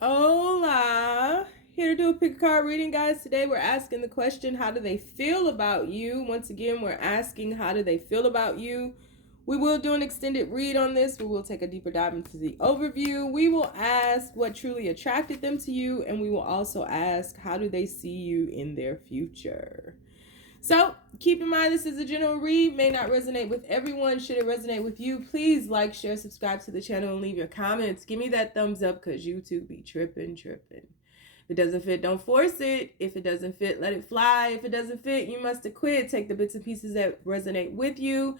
Hola! Here to do a pick a card reading, guys. Today we're asking the question, how do they feel about you? Once again, we're asking, how do they feel about you? We will do an extended read on this. We will take a deeper dive into the overview. We will ask what truly attracted them to you, and we will also ask, how do they see you in their future? So keep in mind, this is a general read, may not resonate with everyone. Should it resonate with you, please like, share, subscribe to the channel, and leave your comments. Give me that thumbs up because YouTube be tripping. If it doesn't fit, don't force it. If it doesn't fit, let it fly. If it doesn't fit, you must quit. Take the bits and pieces that resonate with you.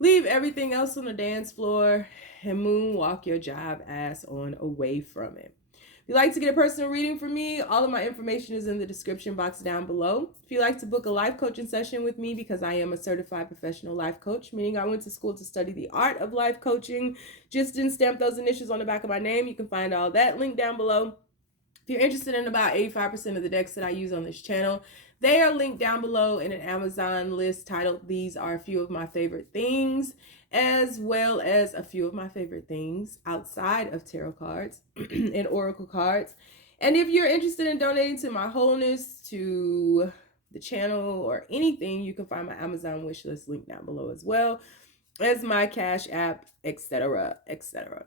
Leave everything else on the dance floor and moonwalk your jive ass on away from it. If you'd like to get a personal reading from me, all of my information is in the description box down below. If you'd like to book a life coaching session with me, because I am a certified professional life coach, meaning I went to school to study the art of life coaching, just didn't stamp those initials on the back of my name. You can find all that link down below. If you're interested in about 85% of the decks that I use on this channel, they are linked down below in an Amazon list titled These Are a Few of My Favorite Things, as well as a few of my favorite things outside of tarot cards and oracle cards. And if you're interested in donating to my wholeness, to the channel, or anything, you can find my Amazon wish list link down below, as well as my Cash App, etc., etc.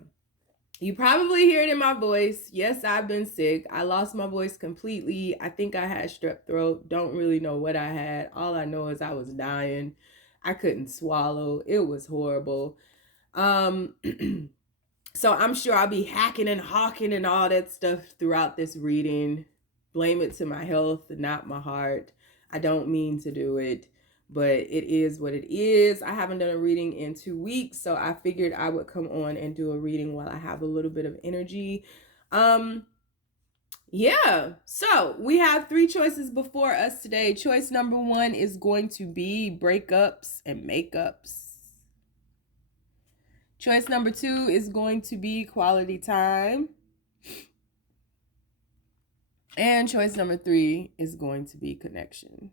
You probably hear it in my voice. Yes, I've been sick. I lost my voice completely. I think I had strep throat. Don't really know what I had. All I know is I was dying. I couldn't swallow. It was horrible. So I'm sure I'll be hacking and hawking and all that stuff throughout this reading. Blame it to my health, not my heart. I don't mean to do it, but it is what it is. I haven't done a reading in 2 weeks, so I figured I would come on and do a reading while I have a little bit of energy. Yeah, so we have 3 choices before us today. Choice number 1 is going to be breakups and makeups. Choice number 2 is going to be quality time. And choice number 3 is going to be connection.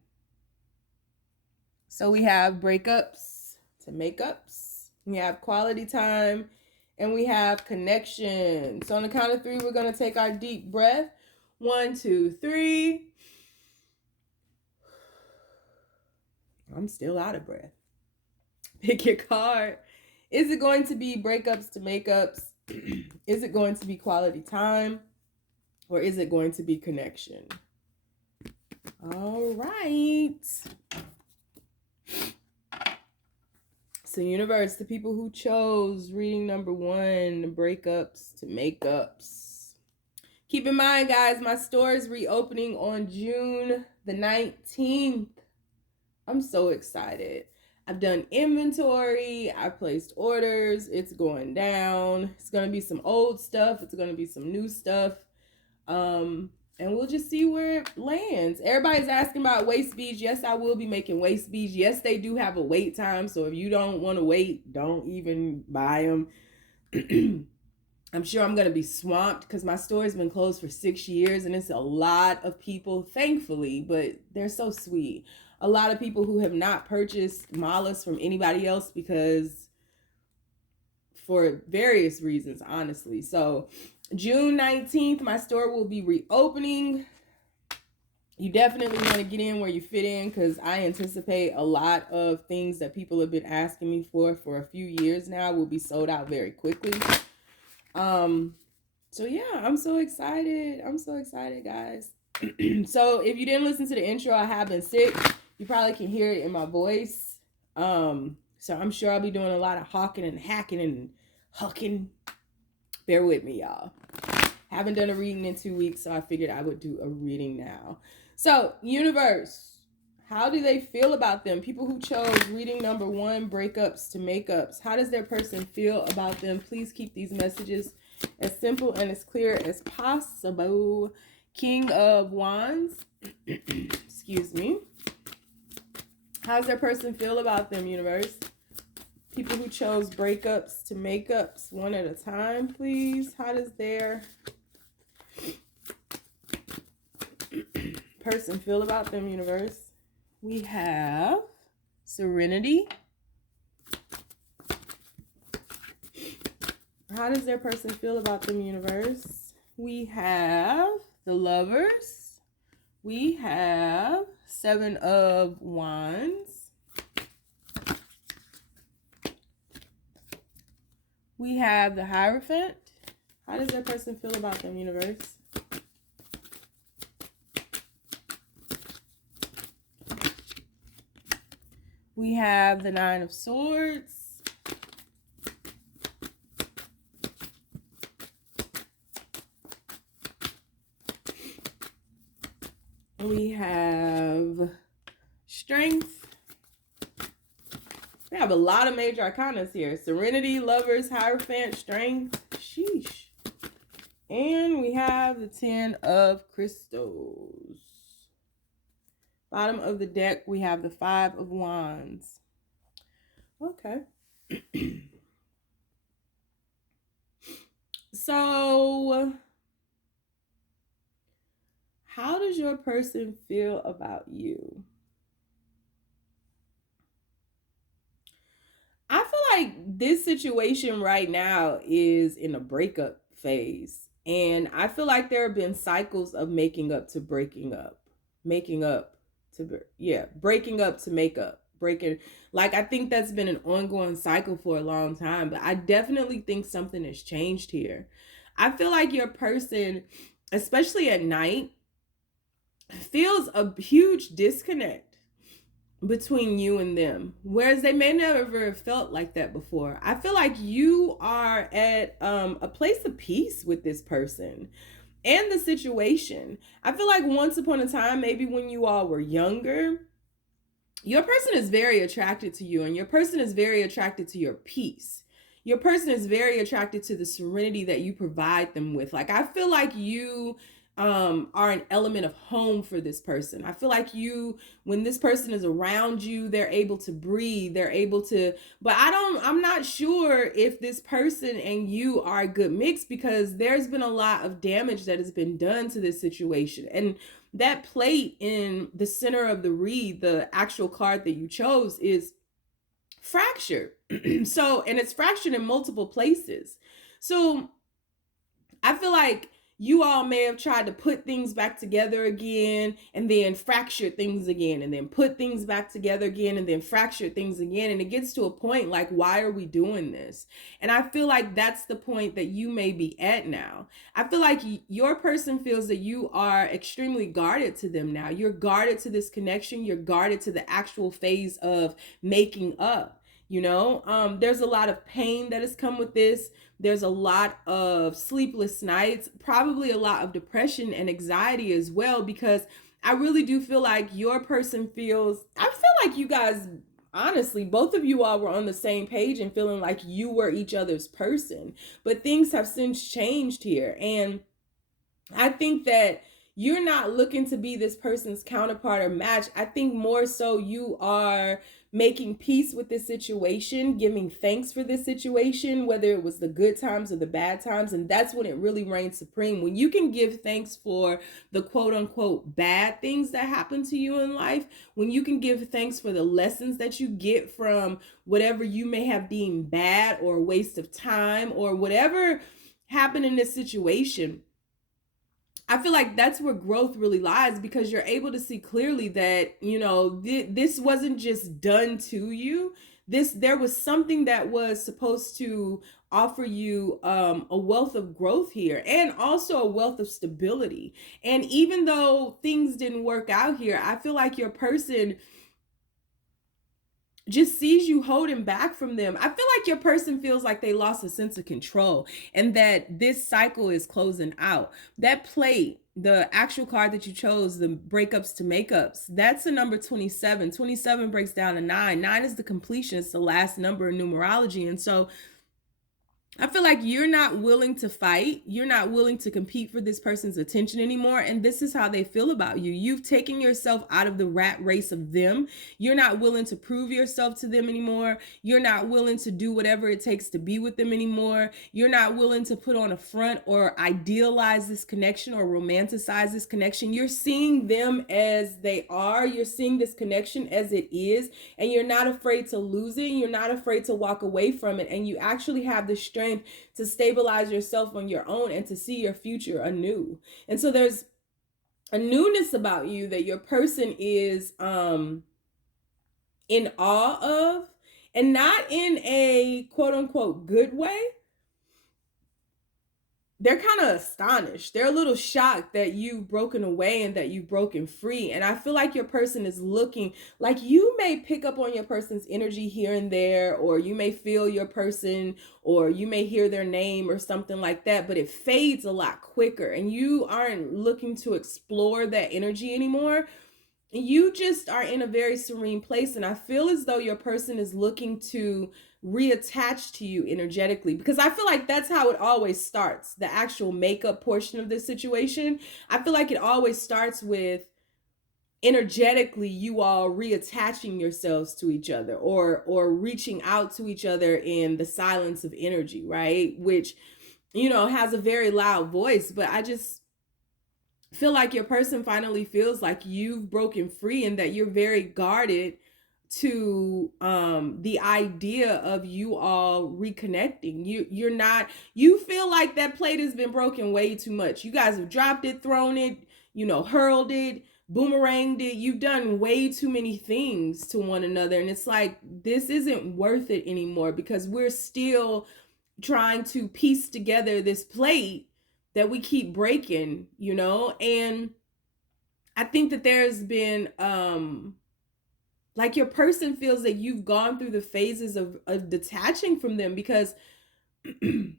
So we have breakups to makeups. We have quality time. And we have connection. So on the count of 3, we're going to take our deep breath. 1, 2, 3. I'm still out of breath. Pick your card. Is it going to be breakups to makeups? Is it going to be quality time? Or is it going to be connection? All right. So universe, the people who chose reading number 1, breakups to makeups. Keep in mind, guys, my store is reopening on June the 19th. I'm so excited. I've done inventory. I placed orders. It's going down. It's going to be some old stuff. It's going to be some new stuff. And we'll just see where it lands. Everybody's asking about Waistbeads. Yes, I will be making Waistbeads. Yes, they do have a wait time. So if you don't want to wait, don't even buy them. I'm sure I'm going to be swamped because my store has been closed for 6 years. And it's a lot of people, thankfully, but they're so sweet. A lot of people who have not purchased malas from anybody else because for various reasons, honestly. So June 19th, my store will be reopening. You definitely want to get in where you fit in because I anticipate a lot of things that people have been asking me for a few years now will be sold out very quickly. So yeah, I'm so excited. I'm so excited, guys. So if you didn't listen to the intro, I have been sick. You probably can hear it in my voice. So I'm sure I'll be doing a lot of hawking and hacking and hucking. Bear with me, y'all. Haven't done a reading in 2 weeks, so I figured I would do a reading now. So, universe, how do they feel about them? People who chose reading number 1, breakups to makeups. How does their person feel about them? Please keep these messages as simple and as clear as possible. King of Wands. Excuse me. How does their person feel about them, universe? People who chose breakups to makeups, one at a time, please. How does their person feel about them, universe? We have Serenity. How does their person feel about them, universe? We have the Lovers. We have 7 of Wands. We have the Hierophant. How does that person feel about them, universe? We have the 9 of Swords. We have Strength. We have a lot of major arcanas here. Serenity, Lovers, Hierophant, Strength. Sheesh. And we have the 10 of Crystals. Bottom of the deck, we have the 5 of Wands. Okay. So, how does your person feel about you? I feel like this situation right now is in a breakup phase. And I feel like there have been cycles of making up to breaking up. Breaking up to make up. I think that's been an ongoing cycle for a long time. But I definitely think something has changed here. I feel like your person, especially at night, feels a huge disconnect between you and them, whereas they may never have felt like that before. I feel like you are at a place of peace with this person and the situation. I feel like once upon a time, maybe when you all were younger, your person is very attracted to you, and your person is very attracted to your peace. Your person is very attracted to the serenity that you provide them with. Like, I feel like you are an element of home for this person. I feel like when this person is around you, they're able to breathe, but I'm not sure if this person and you are a good mix, because there's been a lot of damage that has been done to this situation. And that plate in the center of the reed, the actual card that you chose, is fractured. And it's fractured in multiple places. So I feel like you all may have tried to put things back together again, and then fracture things again, and then put things back together again, and then fracture things again. And it gets to a point like, why are we doing this? And I feel like that's the point that you may be at now. I feel like your person feels that you are extremely guarded to them now. You're guarded to this connection. You're guarded to the actual phase of making up. There's a lot of pain that has come with this. There's a lot of sleepless nights, probably a lot of depression and anxiety as well, because I really do feel like your person I feel like you guys, honestly, both of you all were on the same page and feeling like you were each other's person. But things have since changed here. And I think that you're not looking to be this person's counterpart or match. I think more so you are making peace with this situation, giving thanks for this situation, whether it was the good times or the bad times. And that's when it really reigns supreme. When you can give thanks for the quote unquote bad things that happen to you in life, when you can give thanks for the lessons that you get from whatever you may have deemed bad or a waste of time or whatever happened in this situation, I feel like that's where growth really lies, because you're able to see clearly that, this wasn't just done to you. There was something that was supposed to offer you a wealth of growth here, and also a wealth of stability. And even though things didn't work out here, I feel like your person just sees you holding back from them. I feel like your person feels like they lost a sense of control, and that this cycle is closing out. That plate, the actual card that you chose, the breakups to makeups, that's the number 27. 27 breaks down to 9. 9 is the completion. It's the last number in numerology. And so I feel like you're not willing to fight. You're not willing to compete for this person's attention anymore. And this is how they feel about you. You've taken yourself out of the rat race of them. You're not willing to prove yourself to them anymore. You're not willing to do whatever it takes to be with them anymore. You're not willing to put on a front or idealize this connection or romanticize this connection. You're seeing them as they are. You're seeing this connection as it is. And you're not afraid to lose it. You're not afraid to walk away from it. And you actually have the strength strength to stabilize yourself on your own and to see your future anew. And so there's a newness about you that your person is in awe of, and not in a quote unquote good way. They're kind of astonished. They're a little shocked that you've broken away and that you've broken free. And I feel like your person is looking, like you may pick up on your person's energy here and there, or you may feel your person, or you may hear their name or something like that, but it fades a lot quicker and you aren't looking to explore that energy anymore. You just are in a very serene place. And I feel as though your person is looking to reattach to you energetically, because I feel like that's how it always starts. The actual makeup portion of this situation, I feel like it always starts with energetically you all reattaching yourselves to each other, or reaching out to each other in the silence of energy, right? Which, you know, has a very loud voice. But I just feel like your person finally feels like you've broken free and that you're very guarded to the idea of you all reconnecting. You're not, you feel like that plate has been broken way too much. You guys have dropped it, thrown it, you know, hurled it, boomeranged it. You've done way too many things to one another, and it's like this isn't worth it anymore, because we're still trying to piece together this plate that we keep breaking, you know. And I think that there's been like your person feels that you've gone through the phases of detaching from them, because you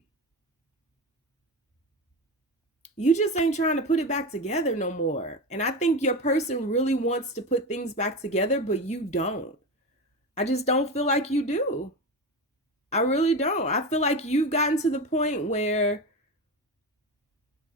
just ain't trying to put it back together no more. And I think your person really wants to put things back together, but you don't. I just don't feel like you do. I really don't. I feel like you've gotten to the point where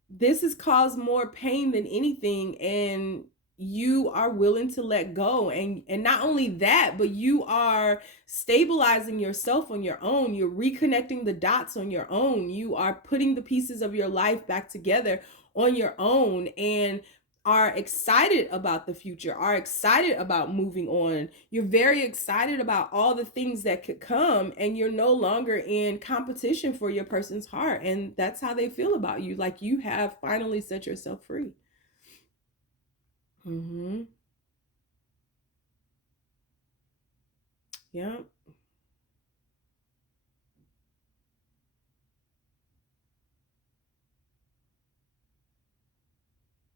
this has caused more pain than anything, and you are willing to let go. And not only that, but you are stabilizing yourself on your own. You're reconnecting the dots on your own. You are putting the pieces of your life back together on your own, and are excited about the future, are excited about moving on. You're very excited about all the things that could come, and you're no longer in competition for your person's heart. And that's how they feel about you. Like you have finally set yourself free. Mm-hmm. Yeah.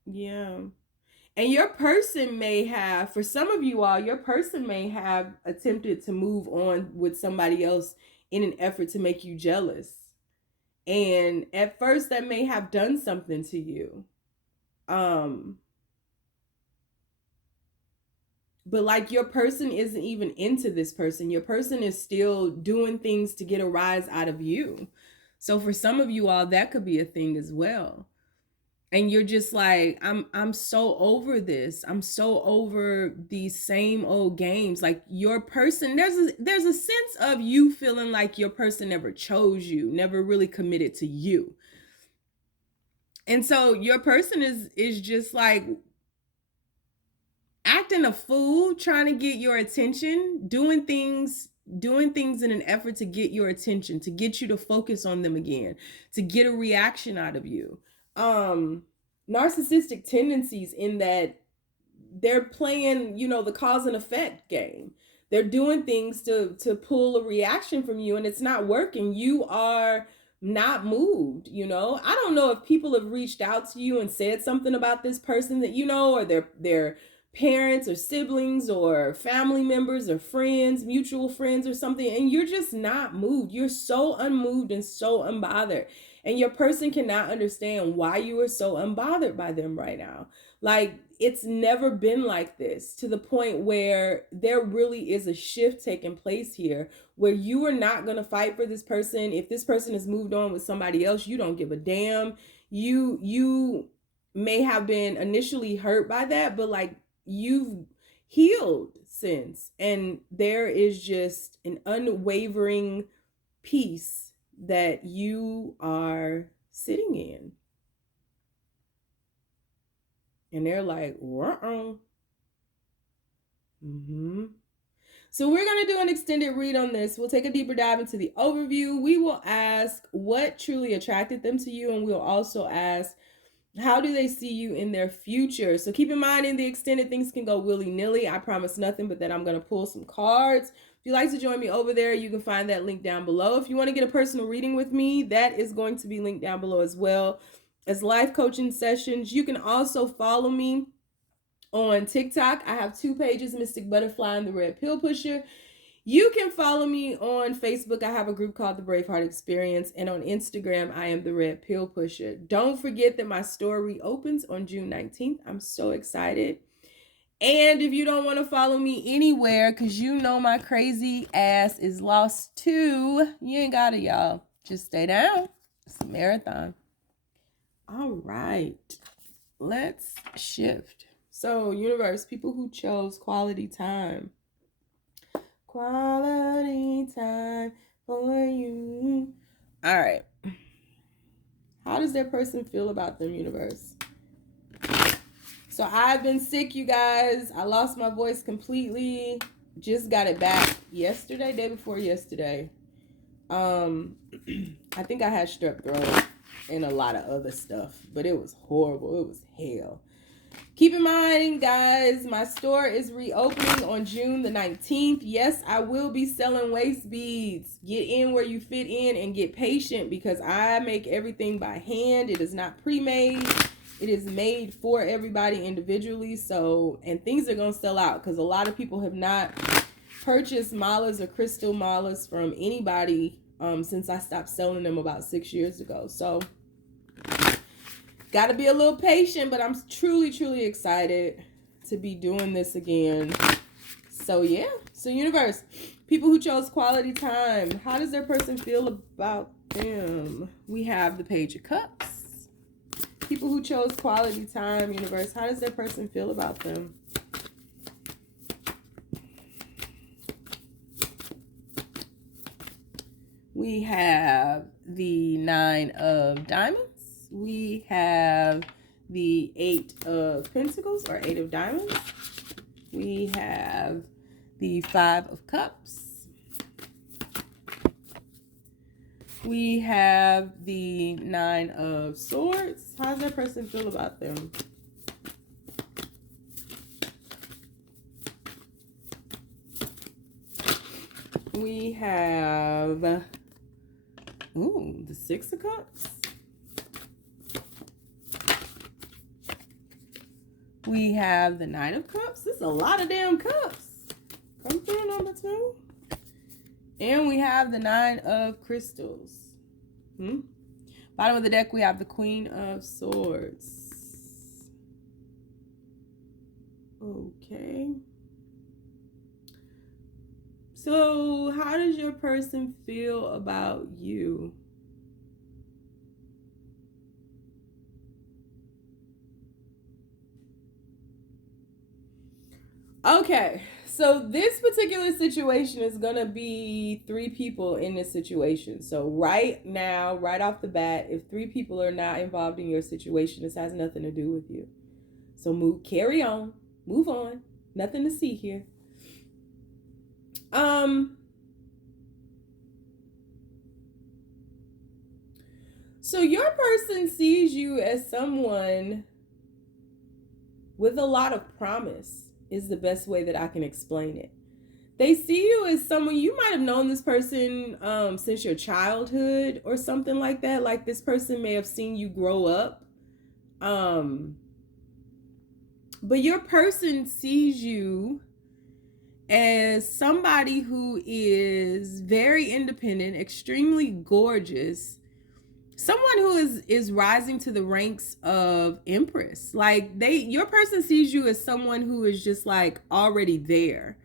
Yeah. And your person may have, for some of you all, your person may have attempted to move on with somebody else in an effort to make you jealous. And at first that may have done something to you. Um, but like your person isn't even into this person. Your person is still doing things to get a rise out of you. So for some of you all, that could be a thing as well. And you're just like, I'm so over this. I'm so over these same old games. Like your person, there's a sense of you feeling like your person never chose you, never really committed to you. And so your person is just like acting a fool, trying to get your attention, doing things in an effort to get your attention, to get you to focus on them again, to get a reaction out of you. Narcissistic tendencies in that they're playing, you know, the cause and effect game. They're doing things to pull a reaction from you, and it's not working. You are not moved, you know. I don't know if people have reached out to you and said something about this person that you know, or their parents or siblings or family members or friends, mutual friends or something, and you're just not moved. You're so unmoved and so unbothered. And your person cannot understand why you are so unbothered by them right now. Like, it's never been like this, to the point where there really is a shift taking place here, where you are not going to fight for this person. If this person has moved on with somebody else, you don't give a damn. You may have been initially hurt by that, but like you've healed since, and there is just an unwavering peace that you are sitting in. And they're like, uh-uh. Mm-hmm. So we're going to do an extended read on this. We'll take a deeper dive into the overview. We will ask what truly attracted them to you, and we'll also ask how do they see you in their future. So keep in mind, in the extended, things can go willy-nilly. I promise nothing, but then I'm going to pull some cards. If you'd like to join me over there, you can find that link down below. If you want to get a personal reading with me, that is going to be linked down below as well as life coaching sessions. You can also follow me on TikTok. I have 2 pages, Mystic Butterfly and the Red Pill Pusher. You can follow me on Facebook. I have a group called the Braveheart Experience. And on Instagram, I am the Red Pill Pusher. Don't forget that my store reopens on June 19th. I'm so excited. And if you don't want to follow me anywhere, because you know my crazy ass is lost too, you ain't got it, y'all. Just stay down. It's a marathon. All right. Let's shift. So, universe, people who chose quality time. Quality time for you. All right. How does that person feel about them, universe? So I've been sick, you guys. I lost my voice completely. Just got it back yesterday, day before yesterday. I think I had strep throat and a lot of other stuff, but it was horrible. It was hell. Keep in mind, guys, my store is reopening on June the 19th. Yes, I will be selling waist beads. Get in where you fit in and get patient, because I make everything by hand. It is not pre-made. It is made for everybody individually. So, and things are going to sell out because a lot of people have not purchased malas or crystal malas from anybody since I stopped selling them about 6 years ago. So, got to be a little patient, but I'm truly, truly excited to be doing this again. So, yeah. So, universe, people who chose quality time, how does their person feel about them? We have the Page of Cups. People who chose quality time, universe, how does their person feel about them? We have the 9 of Diamonds. We have the 8 of Pentacles, or 8 of Diamonds. We have the 5 of Cups. We have the 9 of Swords. How does that person feel about them? We have the 6 of Cups. We have the 9 of Cups. This is a lot of damn cups. Come through, number 2. And we have the 9 of Crystals. Bottom of the deck, we have the Queen of Swords. Okay. So, how does your person feel about you? Okay, so this particular situation is going to be 3 people in this situation. So right now, right off the bat, if 3 people are not involved in your situation, this has nothing to do with you. So carry on, move on. Nothing to see here. So your person sees you as someone with a lot of promise, is the best way that I can explain it. They see you as someone, you might have known this person since your childhood or something like that. Like this person may have seen you grow up. But your person sees you as somebody who is very independent, extremely gorgeous, someone who is rising to the ranks of Empress. Like your person sees you as someone who is just like already there.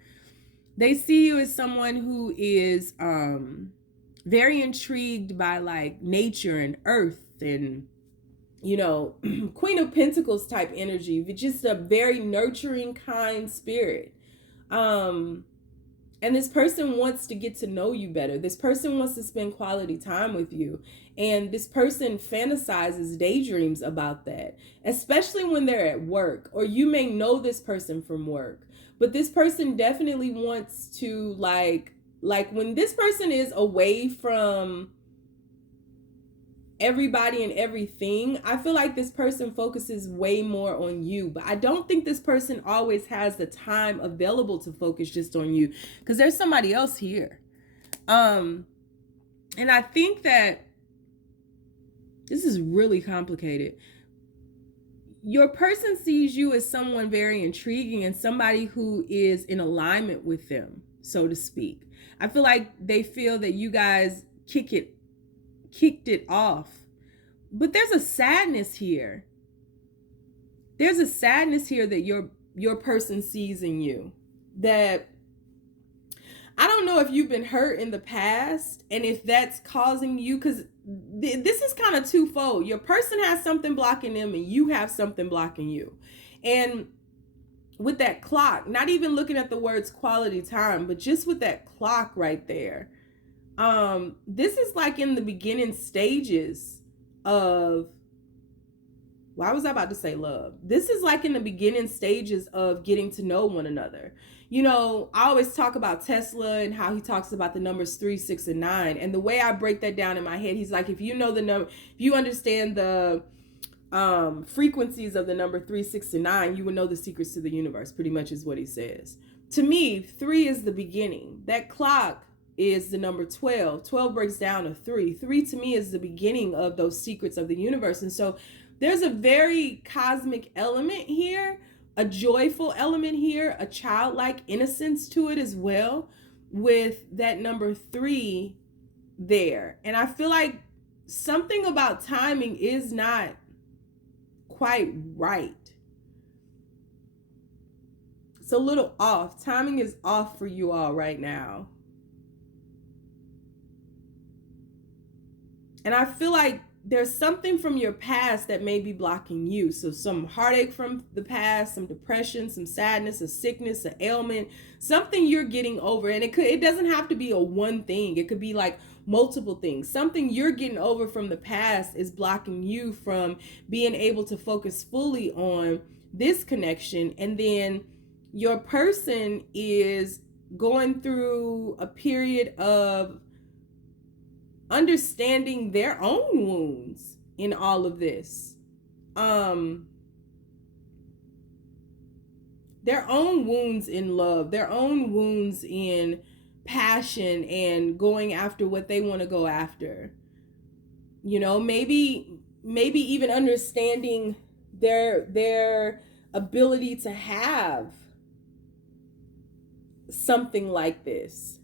They see you as someone who is very intrigued by like nature and earth and, you know, Queen of Pentacles type energy, but just a very nurturing, kind spirit. And this person wants to get to know you better. This person wants to spend quality time with you. And this person fantasizes, daydreams about that, especially when they're at work, or you may know this person from work. But this person definitely wants to like when this person is away from everybody and everything, I feel like this person focuses way more on you. But I don't think this person always has the time available to focus just on you, because there's somebody else here. And I think that this is really complicated. Your person sees you as someone very intriguing and somebody who is in alignment with them, so to speak. I feel like they feel that you guys kicked it off. But there's a sadness here. There's a sadness here that your person sees in you. That I don't know if you've been hurt in the past and if that's causing you, because this is kind of twofold. Your person has something blocking them and you have something blocking you. And with that clock, not even looking at the words quality time, but just with that clock right there, this is like in the beginning stages of, why was I about to say love? This is like in the beginning stages of getting to know one another. You know, I always talk about Tesla and how he talks about the numbers 3, 6, and 9. And the way I break that down in my head, he's like, if you know the number, if you understand the frequencies of the number 3, 6, and 9, you would know the secrets to the universe, pretty much is what he says. To me, 3 is the beginning. That clock is the number 12. 12 breaks down to 3. 3 to me is the beginning of those secrets of the universe. And so there's a very cosmic element here, a joyful element here, a childlike innocence to it as well, with that number 3 there. And I feel like something about timing is not quite right. It's a little off. Timing is off for you all right now. And I feel like there's something from your past that may be blocking you. So some heartache from the past, some depression, some sadness, a sickness, an ailment, something you're getting over. And it doesn't have to be a one thing. It could be like multiple things. Something you're getting over from the past is blocking you from being able to focus fully on this connection. And then your person is going through a period of understanding their own wounds in all of this. Their own wounds in love, their own wounds in passion and going after what they want to go after. You know, maybe even understanding their ability to have something like this.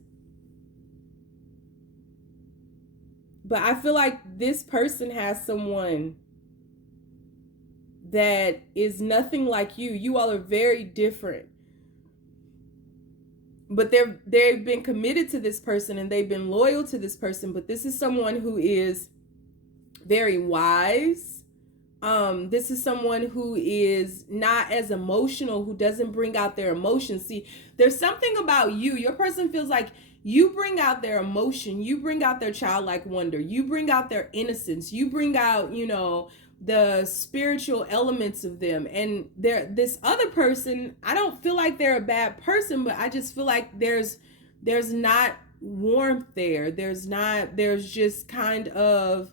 But I feel like this person has someone that is nothing like you. You all are very different. But they've been committed to this person and they've been loyal to this person. But this is someone who is very wise. This is someone who is not as emotional, who doesn't bring out their emotions. See, there's something about you. Your person feels like you bring out their emotion. You bring out their childlike wonder. You bring out their innocence. You bring out, you know, the spiritual elements of them. And this other person, I don't feel like they're a bad person, but I just feel like there's not warmth there. There's just kind of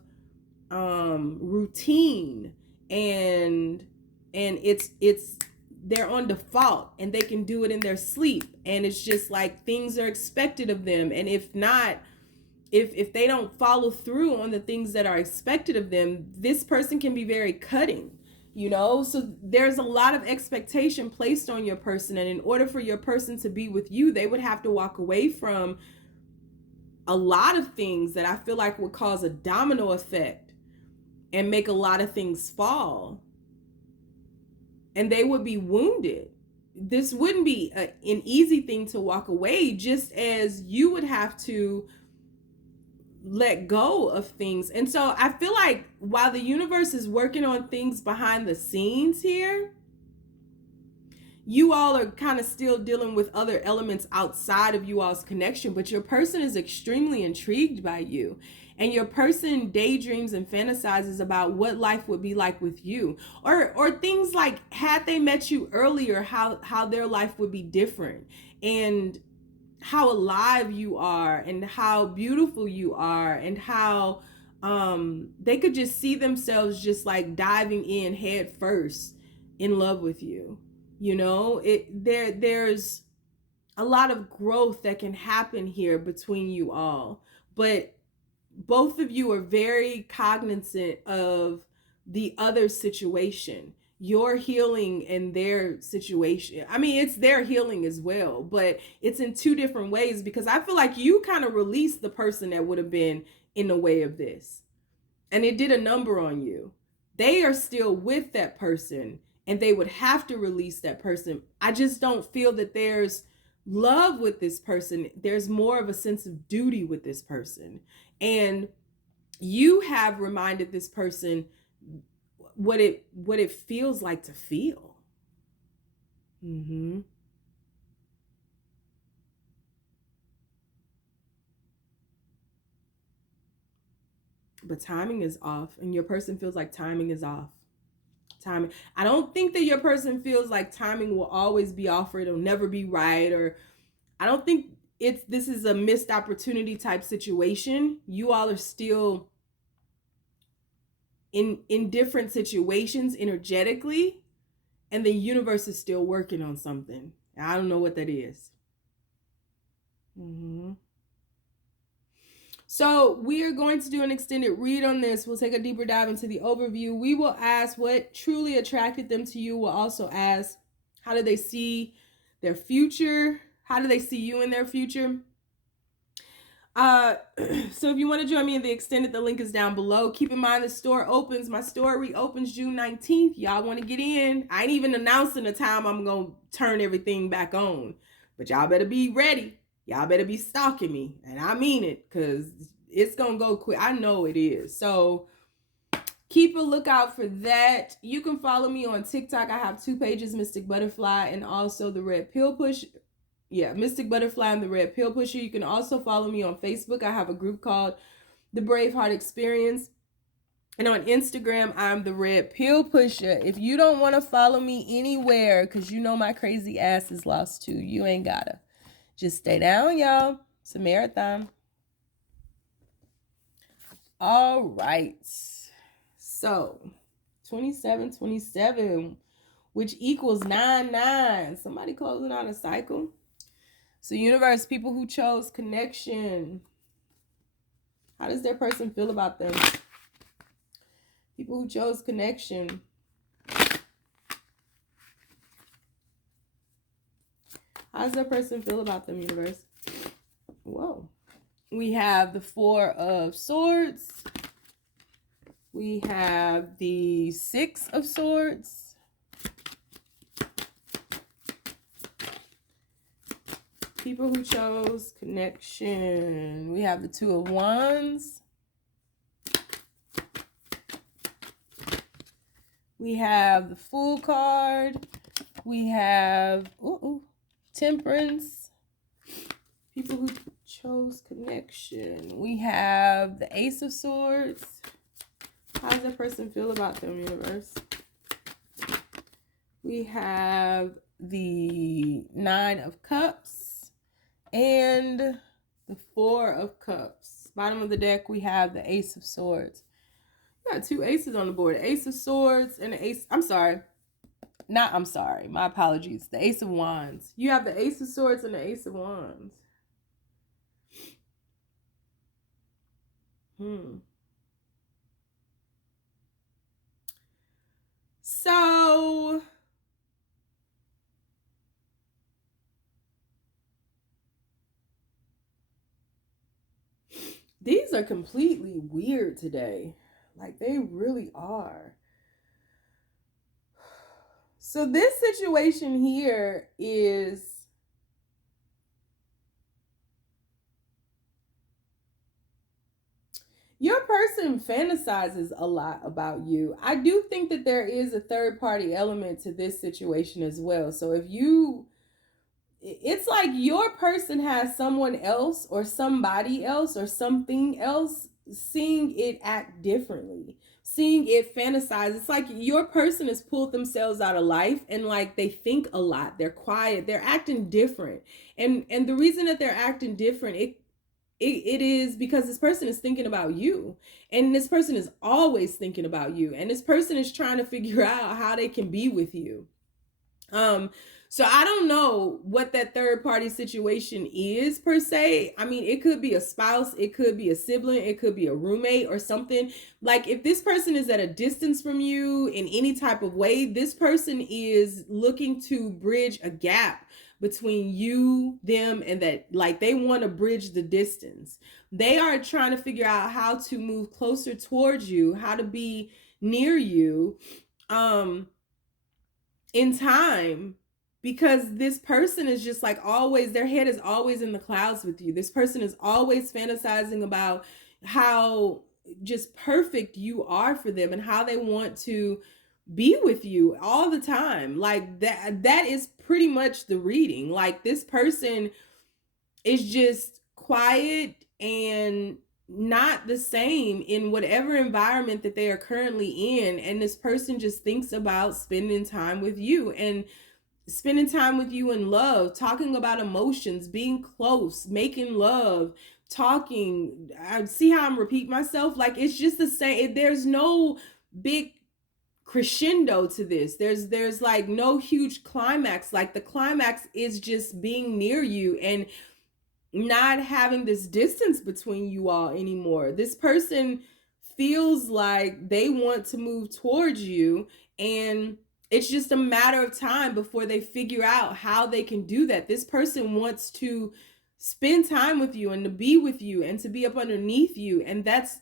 routine, and it's they're on default and they can do it in their sleep, and it's just like things are expected of them, and if they don't follow through on the things that are expected of them, this person can be very cutting, you know. So there's a lot of expectation placed on your person, and in order for your person to be with you, they would have to walk away from a lot of things that I feel like would cause a domino effect and make a lot of things fall. And they would be wounded. This wouldn't be an easy thing to walk away, just as you would have to let go of things. And so I feel like while the universe is working on things behind the scenes here, you all are kind of still dealing with other elements outside of you all's connection, but your person is extremely intrigued by you. And your person daydreams and fantasizes about what life would be like with you, or things like, had they met you earlier, how their life would be different, and how alive you are, and how beautiful you are, and how they could just see themselves just like diving in head first in love with you. You know, there's a lot of growth that can happen here between you all, but both of you are very cognizant of the other situation, your healing and their situation. I mean, it's their healing as well, but it's in two different ways, because I feel like you kind of released the person that would have been in the way of this, and it did a number on you. They are still with that person, and they would have to release that person. I just don't feel that there's love with this person. There's more of a sense of duty with this person. And you have reminded this person what it feels like to feel. But timing is off, and your person feels like timing is off. Timing. I don't think that your person feels like timing will always be off, or it'll never be right, or I don't think this is a missed opportunity type situation. You all are still in different situations energetically, and the universe is still working on something. I don't know what that is. So we are going to do an extended read on this. We'll take a deeper dive into the overview. We will ask what truly attracted them to you. We'll also ask, how do they see their future? How do they see you in their future? So if you want to join me in the extended, the link is down below. Keep in mind, my store reopens June 19th. Y'all want to get in. I ain't even announcing the time I'm going to turn everything back on, but y'all better be ready. Y'all better be stalking me, and I mean it, because it's going to go quick. I know it is. So keep a lookout for that. You can follow me on TikTok. I have 2 pages, Mystic Butterfly and also the Red Pill Push. Yeah, Mystic Butterfly and the Red Pill Pusher. You can also follow me on Facebook. I have a group called the Braveheart Experience. And on Instagram, I'm the Red Pill Pusher. If you don't want to follow me anywhere, because you know my crazy ass is lost too, you ain't gotta. Just stay down, y'all. It's a marathon. All right. So, 2727, which equals 99. Somebody closing out a cycle. So universe, people who chose connection, how does their person feel about them? People who chose connection. How does their person feel about them, universe? Whoa. We have the 4 of Swords. We have the 6 of Swords. People who chose connection. We have the 2 of Wands. We have the Fool card. We have Temperance. People who chose connection. We have the Ace of Swords. How does that person feel about them, universe? We have the 9 of Cups. And the 4 of Cups. Bottom of the deck, we have the Ace of Swords. We got 2 aces on the board. Ace of Swords and the Ace. My apologies. The Ace of Wands. You have the Ace of Swords and the Ace of Wands. So these are completely weird today. Like, they really are. So this situation here is your person person fantasizes a lot about you. I do think that there is a third party element to this situation as well. So if you, it's like your person has someone else or somebody else or something else seeing it act differently, seeing it fantasize. It's like your person has pulled themselves out of life and like they think a lot, they're quiet, they're acting different. And the reason that they're acting different, it is because this person is thinking about you, and this person is always thinking about you, and this person is trying to figure out how they can be with you. So I don't know what that third party situation is per se. I mean, it could be a spouse, it could be a sibling, it could be a roommate or something. Like if this person is at a distance from you in any type of way, this person is looking to bridge a gap between you, them, and that, like they want to bridge the distance. They are trying to figure out how to move closer towards you, how to be near you in time, because this person is just like always, their head is always in the clouds with you. This person is always fantasizing about how just perfect you are for them and how they want to be with you all the time. Like that is pretty much the reading. Like this person is just quiet and not the same in whatever environment that they are currently in, and this person just thinks about spending time with you and spending time with you in love, talking about emotions, being close, making love, talking. I see how I'm repeating myself. Like it's just the same. There's no big crescendo to this. There's like no huge climax. Like the climax is just being near you and not having this distance between you all anymore. This person feels like they want to move towards you, and it's just a matter of time before they figure out how they can do that. This person wants to spend time with you and to be with you and to be up underneath you, and that's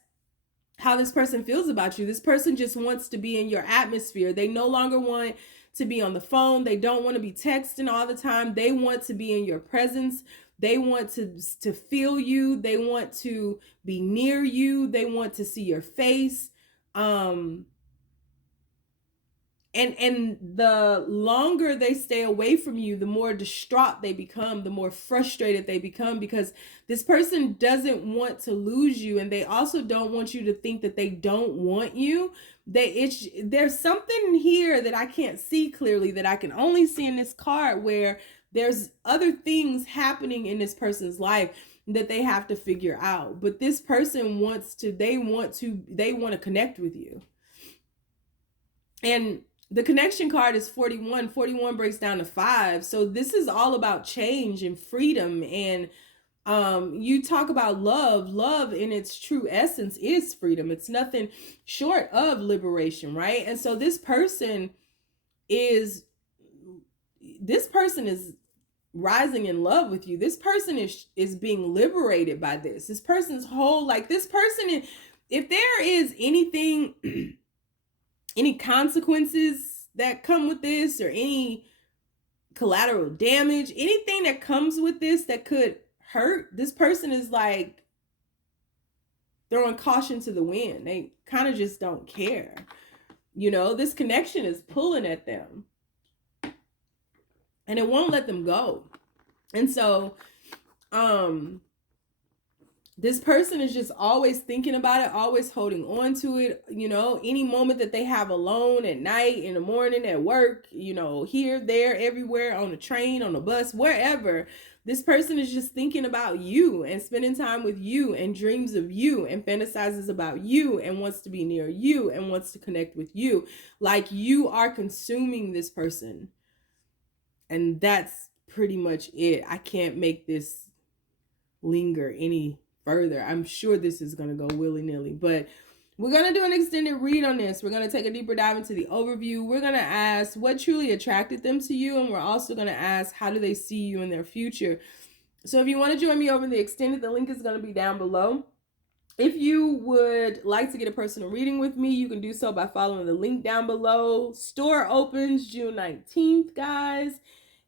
how this person feels about you. This person just wants to be in your atmosphere. They no longer want to be on the phone. They don't want to be texting all the time. They want to be in your presence. They want to feel you. They want to be near you. They want to see your face. And the longer they stay away from you, the more distraught they become, the more frustrated they become, because this person doesn't want to lose you, and they also don't want you to think that they don't want you. There's something here that I can't see clearly, that I can only see in this card, where there's other things happening in this person's life that they have to figure out. But this person they want to connect with you. And the connection card is 41. 41 breaks down to 5. So this is all about change and freedom. And you talk about love. Love in its true essence is freedom. It's nothing short of liberation, right? And so this person is rising in love with you. This person is being liberated by this. This person's whole, like this person, if there is anything any consequences that come with this, or any collateral damage, anything that comes with this that could hurt, this person is like throwing caution to the wind. They kind of just don't care. You know, this connection is pulling at them and it won't let them go. And so this person is just always thinking about it, always holding on to it. You know, any moment that they have alone, at night, in the morning, at work, you know, here, there, everywhere, on the train, on the bus, wherever, this person is just thinking about you and spending time with you and dreams of you and fantasizes about you and wants to be near you and wants to connect with you. Like you are consuming this person. And that's pretty much it. I can't make this linger any further. I'm sure this is going to go willy-nilly, but we're going to do an extended read on this. We're going to take a deeper dive into the overview. We're going to ask what truly attracted them to you, and we're also going to ask how do they see you in their future. So if you want to join me over in the extended, the link is going to be down below. If you would like to get a personal reading with me, you can do so by following the link down below. Store opens June 19th, guys.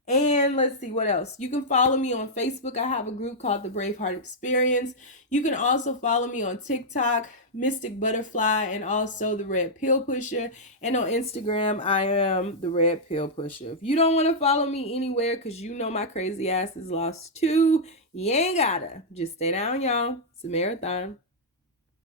And let's see what else. You can follow me on Facebook. I have a group called the Braveheart Experience. You can also follow me on TikTok, Mystic Butterfly, and also the Red Pill Pusher. And on Instagram, I am the Red Pill Pusher. If you don't want to follow me anywhere because you know my crazy ass is lost too, you ain't gotta. Just stay down, y'all. It's a marathon.